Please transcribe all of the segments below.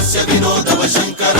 हास्य विनोदव शंकर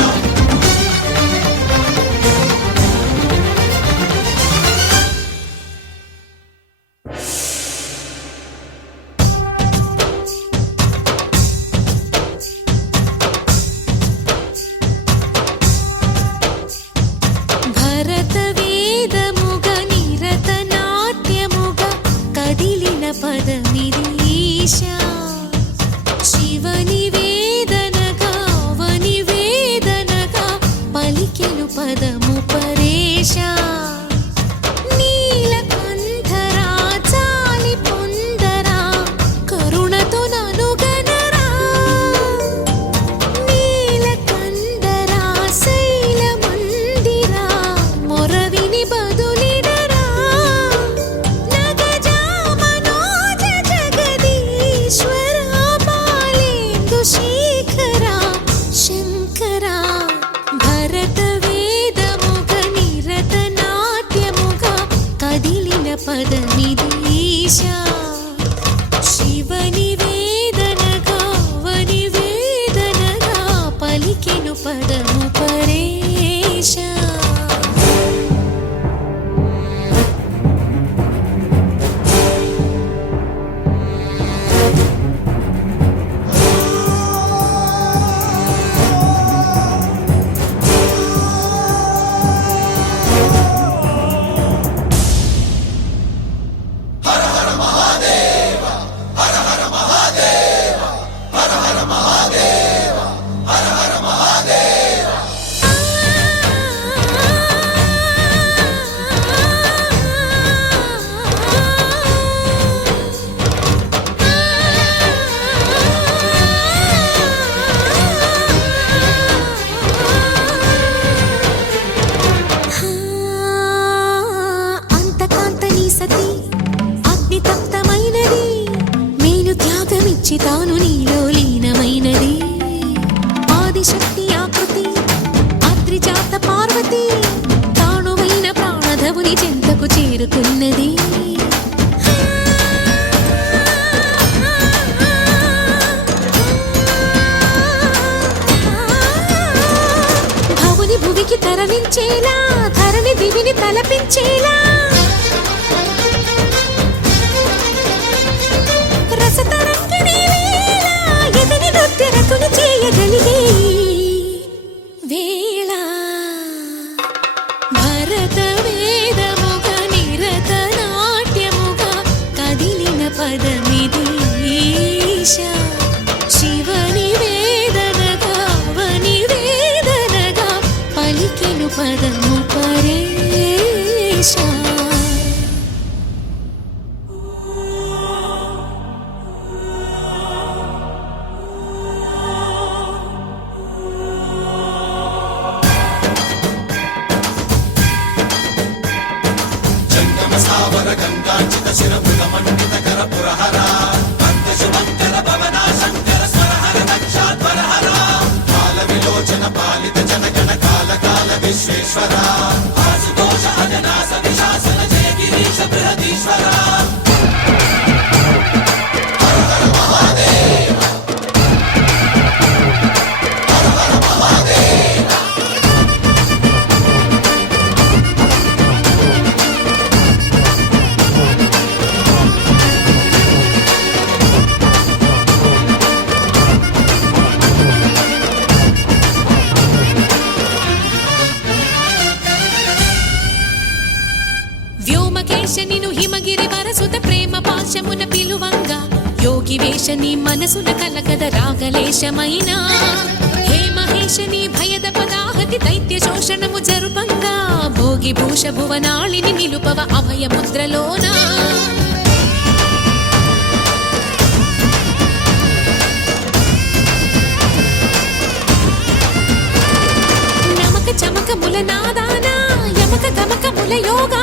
తాను నీలో లీనమైనది ఆదిశక్తి ఆకృతి అద్రిజాత పార్వతి తానువైన ప్రాణధవుని చెంతకు చేరుకున్నది భవుని భువికి తరలించేలా ధరణి దివిని తలపించేలా తెరతులు చేయగలిగే వేళ భరత వేదముగ నిరత నాట్యముగా కదిలిన పదమిది ఈశా శివని వేదనగా వని వేదనగా పలికెను పదము పరేశా गंगाचित शिरमुग मंडित कर पुरहरा अंत शुभंकर भवना शंकर स्वरहर नक्षाध्वरहरा काल विलोचन पालित जनगण काल काल विश्वेश्वरा आशुतोष अजनास विशासन जय गिरीश बृहदीश्वरा हर हर महादेव हर हर महादेव వ్యోమకేశనిను హిమగిరి వరసుత ప్రేమ పాశమున పిలువంగా యోగి వేషని మనసున కలకద రాగలేశమైనా హే మహేశని భయద పదాహతి దైత్య శోషణము జరుపంగా భోగి భూష భువనాళిని నిలుపవ అభయ ముద్రలోనా నమక చమక ముల నాదానా యమక గమక ముల యోగా